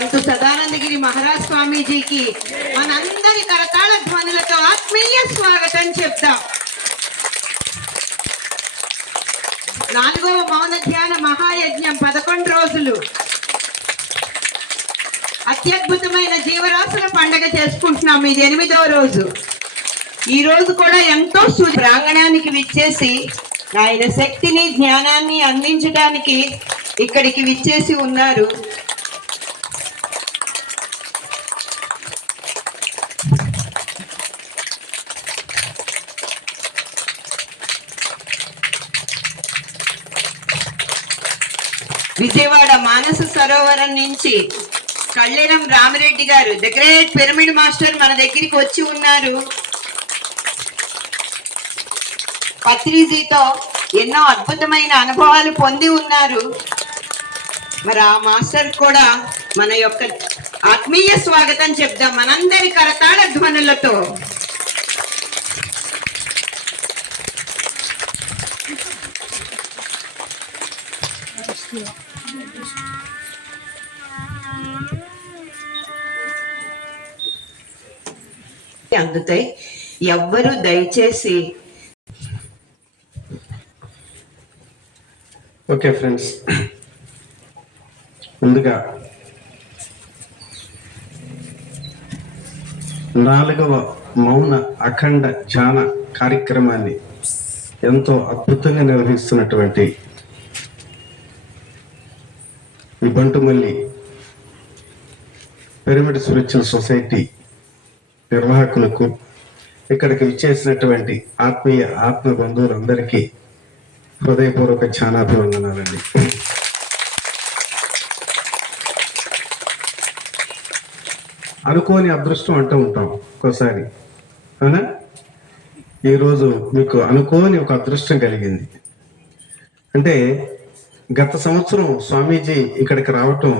సంతు సదానందగిరి మహారాజ్ స్వామీజీకి మనందరి కరతాళ ధ్వనులతో ఆత్మీయ స్వాగతం చెప్తాం. 4వ మౌన ధ్యాన మహాయజ్ఞం 11 రోజులు అత్యద్భుతమైన జీవరాశుల పండగ చేసుకుంటున్నాం. ఇది 8వ రోజు. ఈ రోజు కూడా ఎంతో ప్రాంగణానికి విచ్చేసి ఆయన శక్తిని జ్ఞానాన్ని అందించడానికి ఇక్కడికి విచ్చేసి ఉన్నారు. విజయవాడ మానస సరోవరం నుంచి కళ్యాణం రామిరెడ్డి గారు ద గ్రేట్ పిరమిడ్ మాస్టర్ మన దగ్గరికి వచ్చి ఉన్నారు. పత్రిజీతో ఎన్నో అద్భుతమైన అనుభవాలు పొంది ఉన్నారు. మరి ఆ మాస్టర్ కూడా మన యొక్క ఆత్మీయ స్వాగతం చెప్దాం మనందరి కరతాళ ధ్వనులతో. అందుతాయి. ఎవ్వరూ దయచేసి ఓకే ఫ్రెండ్స్, ముందుగా 4వ మౌన అఖండ ధ్యాన కార్యక్రమాన్ని ఎంతో అద్భుతంగా నిర్వహిస్తున్నటువంటి ఈ బంటుమల్లి పిరమిడ్ స్పిరిచువల్ సొసైటీ నిర్వాహకులకు, ఇక్కడికి విచ్చేసినటువంటి ఆత్మ బంధువులందరికీ హృదయపూర్వక ధ్యానాభివందనాలండి. అనుకోని అదృష్టం అంటూ ఉంటాం ఒక్కోసారి, అవునా? ఈరోజు మీకు అనుకోని ఒక అదృష్టం కలిగింది. అంటే గత సంవత్సరం స్వామీజీ ఇక్కడికి రావటం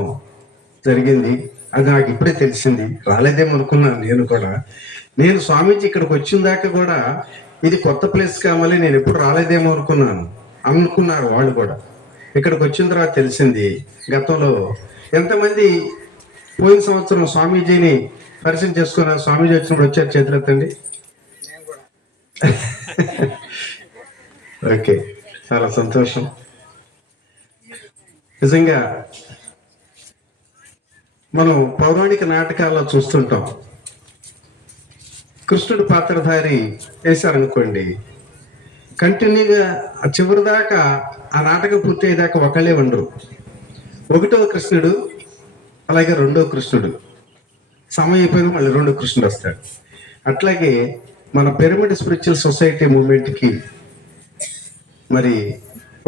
జరిగింది. అది నాకు ఇప్పుడే తెలిసింది. రాలేదేమో అనుకున్నాను నేను కూడా. నేను స్వామీజీ ఇక్కడికి వచ్చిన దాకా కూడా ఇది కొత్త ప్లేస్ కావాలి, నేను ఎప్పుడు రాలేదేమో అనుకున్నారు వాళ్ళు కూడా. ఇక్కడికి వచ్చిన తర్వాత తెలిసింది. గతంలో ఎంతమంది పోయిన సంవత్సరం స్వామీజీని పరిచయం చేసుకున్నారు? స్వామీజీ వచ్చినప్పుడు వచ్చారు, చేతులెత్తండి. ఓకే, చాలా సంతోషం. నిజంగా మనం పౌరాణిక నాటకాల్లో చూస్తుంటాం, కృష్ణుడు పాత్రధారి వేశారనుకోండి, కంటిన్యూగా ఆ చివరి దాకా ఆ నాటకం పూర్తయ్యేదాకా ఒకళ్ళే ఉండరు. 1వ కృష్ణుడు, అలాగే 2వ కృష్ణుడు, సమయం అయిపోయిన మళ్ళీ 2వ కృష్ణుడు వస్తాడు. అట్లాగే మన పిరమిడ్ స్పిరిచువల్ సొసైటీ మూవ్మెంట్కి మరి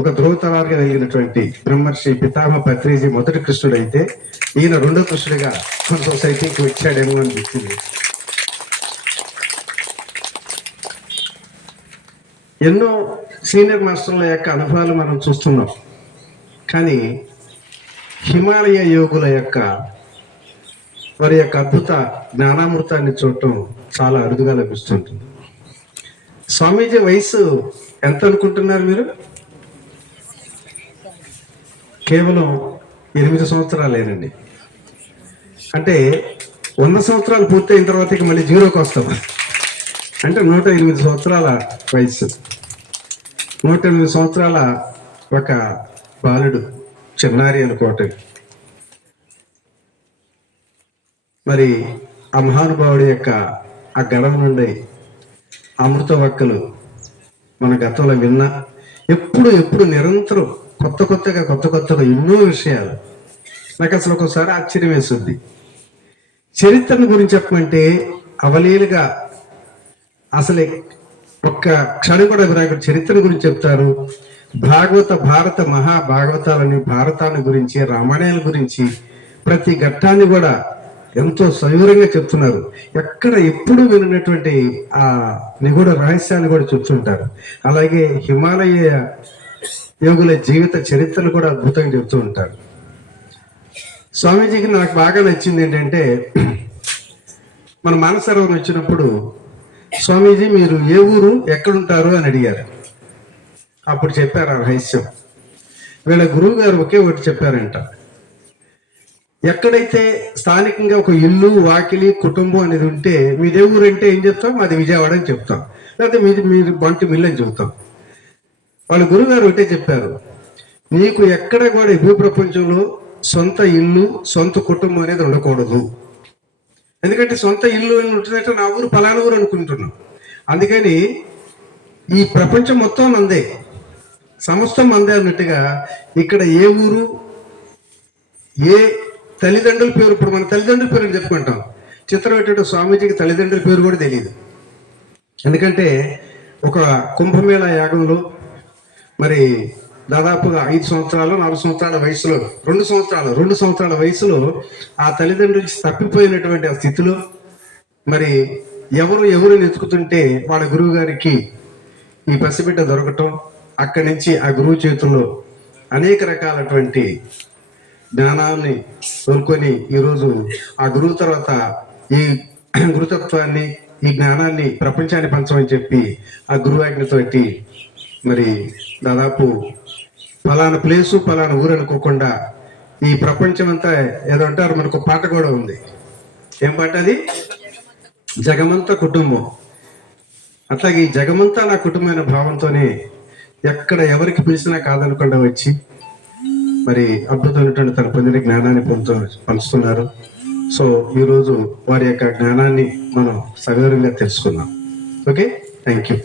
ఒక ధ్రువతరాలుగా కలిగినటువంటి బ్రహ్మర్షి పితామహ పత్రిజీ 1వ కృష్ణుడు అయితే, ఈయన 2వ కృష్ణుడిగా మన సొసైటీకి వచ్చాడేమో అనిపించింది. ఎన్నో సీనియర్ మాస్టర్ల యొక్క అనుభవాలు మనం చూస్తున్నాం. కానీ హిమాలయ యోగుల యొక్క వారి యొక్క అద్భుత జ్ఞానామృతాన్ని చూడటం చాలా అరుదుగా లభిస్తుంటుంది. స్వామీజీ వయసు ఎంత అనుకుంటున్నారు మీరు? కేవలం 8 సంవత్సరాలేనండి. అంటే 100 సంవత్సరాలు పూర్తయిన తర్వాత మళ్ళీ 0కి వస్తాం. అంటే 108 సంవత్సరాల వయసు, 108 సంవత్సరాల ఒక బాలుడు, చిన్నారి అనుకోవటం. మరి ఆ మహానుభావుడి యొక్క ఆ గడవ నుండి అమృత వక్కలు మన గతంలో విన్నా, ఎప్పుడు నిరంతరం కొత్తగా ఎన్నో విషయాలు నాకు అసలు ఒకసారి ఆశ్చర్యం వేస్తుంది. చరిత్రను గురించి చెప్పమంటే అవలీలుగా అసలు ఒక్క క్షణం కూడా విరాకుడు చరిత్ర గురించి చెప్తారు. భారత మహాభాగవతాలని, భారతాన్ని గురించి, రామాయణాల గురించి ప్రతి ఘట్టాన్ని కూడా ఎంతో సవివరంగా చెప్తున్నారు. ఎప్పుడు వినటువంటి ఆ నిగూఢ రహస్యాన్ని కూడా చెప్తుంటారు. అలాగే హిమాలయ యోగుల జీవిత చరిత్రను కూడా అద్భుతంగా చెబుతూ ఉంటారు. స్వామీజీకి నాకు బాగా నచ్చింది ఏంటంటే, మన మానసరోవరం వచ్చినప్పుడు స్వామీజీ మీరు ఏ ఊరు, ఎక్కడుంటారు అని అడిగారు. అప్పుడు చెప్పారు ఆ రహస్యం. వీళ్ళ గురువు గారు ఒకే ఒకటి చెప్పారంట, ఎక్కడైతే స్థానికంగా ఒక ఇల్లు వాకిలి కుటుంబం అనేది ఉంటే మీదే ఊరు అంటే ఏం చెప్తాం? మాది విజయవాడ అని చెప్తాం, లేకపోతే మీరు బంటి మిల్లు అని చెప్తాం. వాళ్ళ గురువుగారు ఒకటే చెప్పారు, నీకు ఎక్కడ కూడా ఈ భూ ప్రపంచంలో సొంత ఇల్లు సొంత కుటుంబం అనేది ఉండకూడదు. ఎందుకంటే సొంత ఇల్లు అని ఉంటుందంటే నా ఊరు పలానా ఊరు అనుకుంటున్నాం. అందుకని ఈ ప్రపంచం మొత్తం మందే, సమస్తం మందే అన్నట్టుగా ఇక్కడ ఏ ఊరు ఏ తల్లిదండ్రుల పేరు, ఇప్పుడు మన తల్లిదండ్రుల పేరు అని చెప్పుకుంటాం. చిత్రం ఏంటంటే స్వామీజీకి తల్లిదండ్రుల పేరు కూడా తెలియదు. ఎందుకంటే ఒక కుంభమేళ యాగంలో మరి దాదాపుగా 5 సంవత్సరాలు 4 సంవత్సరాల వయసులో 2 సంవత్సరాల వయసులో ఆ తల్లిదండ్రులు తప్పిపోయినటువంటి ఆ స్థితిలో మరి ఎవరు ఎత్తుకుతుంటే వాళ్ళ గురువు గారికి ఈ పసిబిడ్డ దొరకటం, అక్కడి నుంచి ఆ గురువు చేతుల్లో అనేక రకాలటువంటి జ్ఞానాన్ని కోరుకొని ఈరోజు ఆ గురువు తర్వాత ఈ గురుతత్వాన్ని ఈ జ్ఞానాన్ని ప్రపంచాన్ని పంచమని చెప్పి ఆ గురువు ఆజ్ఞతోటి మరి దాదాపు ఫలానా ప్లేసు ఫలానా ఊరు అనుకోకుండా ఈ ప్రపంచం అంతా ఏదో అంటారు, మనకు పాట కూడా ఉంది. ఏం పాట అది? జగమంతా కుటుంబం. అట్లాగే ఈ జగమంతా నా కుటుంబమైన భావంతోనే ఎక్కడ ఎవరికి పిలిచినా కాదనకుండా వచ్చి మరి అద్భుతమైనటువంటి తన పొందిన జ్ఞానాన్ని పంచుతున్నారు. సో ఈరోజు వారి యొక్క జ్ఞానాన్ని మనం సవివరంగా తెలుసుకుందాం. Okay, thank you.